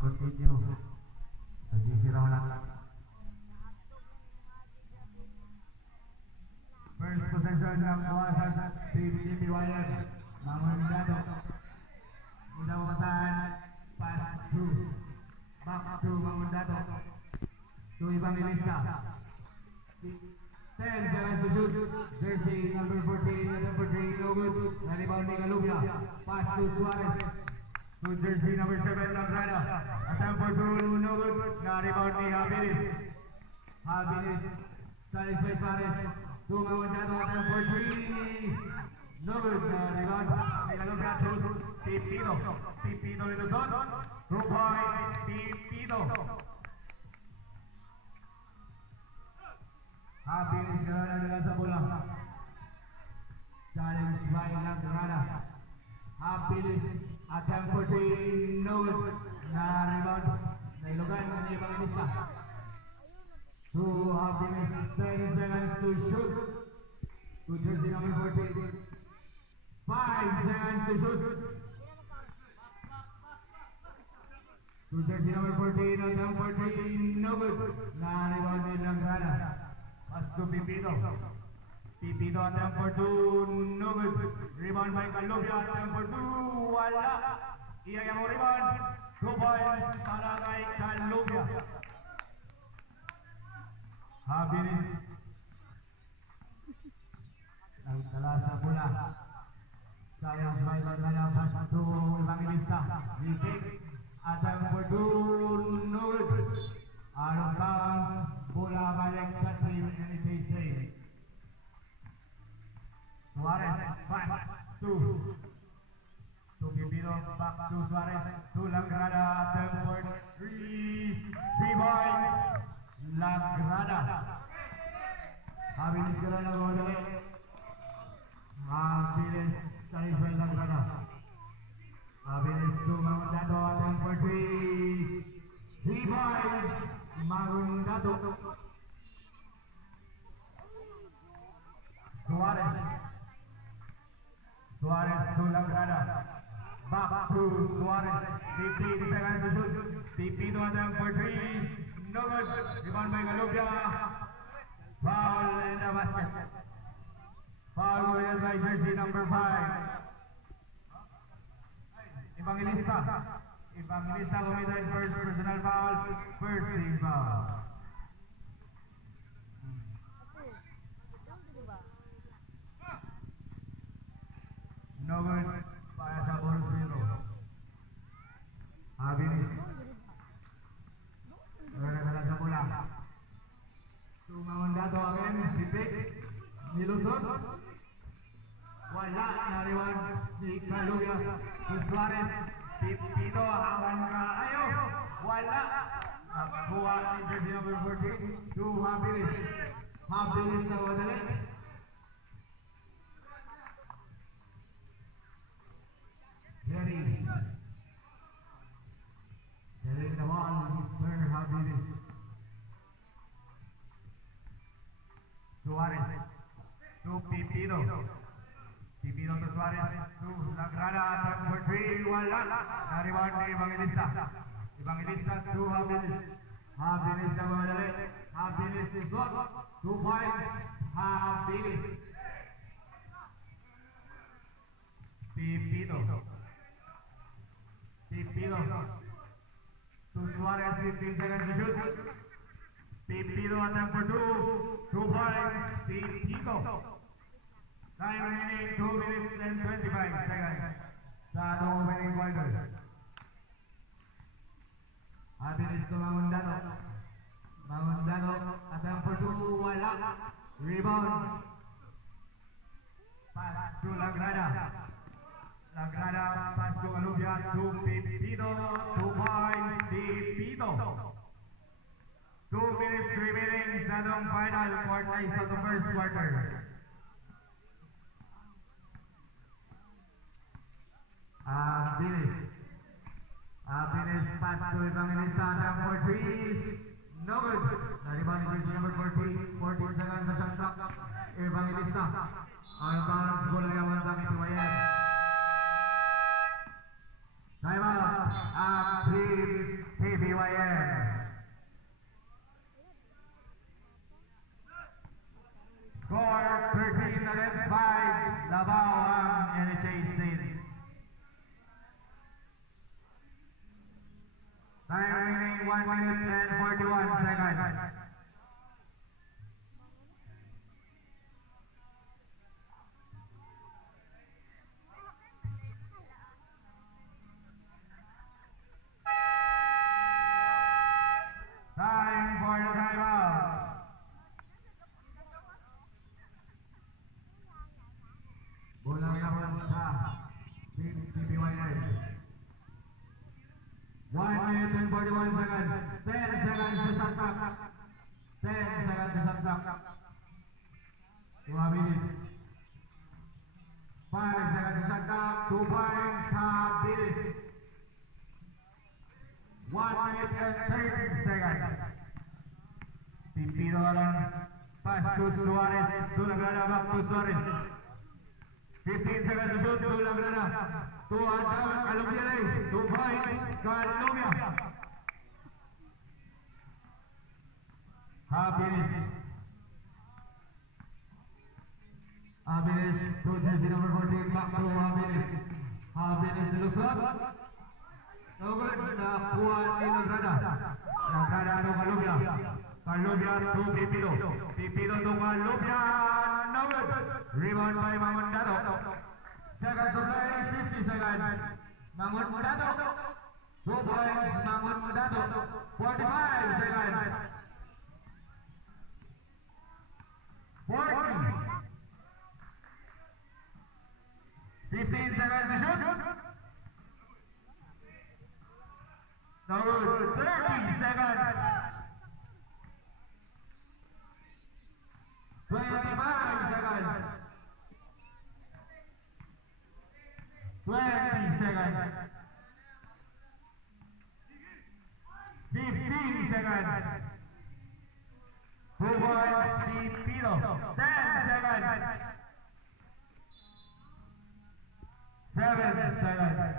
continue. Nagsisiraw lang. First possession ng Buwasan, Team CPYF, Mamandado. Pinawatan, pass through. Back to Mamandado. To Evangelista. 10 seconds to shoot. Jersey number 14, number 3, no good. Na-rebound ni Calubia. Pass to Suarez. To jersey number 7, Lagrada. Attempt for two, no good. Na-rebound ni Habilis. Habilis. Satisfied Suarez. To Mamandado, attempt for three. No good. Na-rebound ni Calubia. To Pipino. Pipino in the zone. 2 point. Pipino. Habilis jalan sa bola. Challenge by Lagrada. Habilis attempt for three, no good. Na-rebound. Nailugan ni Evangelista. To Habilis, 10 seconds to shoot. To jersey number 14. 5 seconds to shoot. To jersey number 14, attempt for three, no good. Na-rebound ni Lagrada. Pass to Pipino. Pipino attempt for two, no good. Rebound by Calubia, attempt for two, wala. Iya yang rebound. 2 points para kay Calubia. Habilis. Nagdala sa bola. Sayang by Lagrada, pass to Evangelista. Retake. Attempt for two, no good. Out of bounds. Bola balik sa team NTC. Suarez, pass to Pipino, back to Suarez, to Lagrada, attempt for three, 3 points, Lagrada. Habilis ka na nag-odali. Habilis, satisfied Lagrada. Habilis to Mamandado, attempt for three, 3 points, Mamandado. Suarez to Lagrada. Back to Suarez. 15 seconds to shoot. Pipino attempt for three. No good. Rebound by Calubia. Foul in the basket. Foul committed by jersey number 5. Evangelista. Evangelista committed first personal foul. First team foul. No good. Para sa ball zero. Habilis. Nagdala sa bola. To Mamandado again. Sipik. Nilusot. Wala. Na-rebound si Calubia. To Suarez. Pipino. Hawan ka. Ayaw. Wala. Nakuha ni jersey number 14. To Habilis. Habilis na wadali. Jerry the ball, Mr. Habilis. Suarez to Pipino. Pipino to Suarez to Lagrada, attempt for three, wala. Na-rebound ni Evangelista. Evangelista to Habilis. Habilis na madali. Habilis is good. 2 points. Habilis. Pipino. Pipino to Suarez, 15 seconds to shoot. Pipino attempt for two, 2 points. Pipino. Time remaining 2 minutes and 25 seconds. Sa opening quarter. Habilis to Mamandado. Mamandado attempt for two, wala. Rebound. Pass to Lagrada. Lagrada pass to Calubia to Pipino, 2 points, Pipino. 2 minutes remaining sa itong final quarter sa the first quarter. Habilis. Habilis pass to Evangelista, attempt for three, no good. Na-rebound jersey number 14 seconds sa shot clock. Evangelista. Out of bounds, bola yawan sa PYF. Time out. 3 Time remaining 1 minute and 41 seconds. Time for the timeout. Bola naman sa PPYL. 1 minute and 41 seconds. 10 seconds sa saksak. 10 seconds sa saksak. 2 minutes. 5 seconds sa saksak. 2 points sa bilis. 1 minute and 30 seconds. Pipino Alan. Pass to Suarez. Dulagrana back to Suarez. 15 seconds to shoot. Dulagrana. 2 attack. Calubia rin. 2 points. Calubia. Habilis. Habilis to jersey number 14. Back to Habilis. Habilis looks up. No good. Nakuha ni Lagrada. Lagrada to Calubia. Calubia to Pipino. Pipino to Calubia. No good. Rebound by Mamondado. Seconds of play, 50 seconds. Mamondado. 2 points, Mamondado. 45 seconds. 40. 15 seconds to shoot. No good. 30 seconds. 25 seconds. 20 seconds. 15 seconds. 2 points, Pipino. 10 seconds. 7 seconds.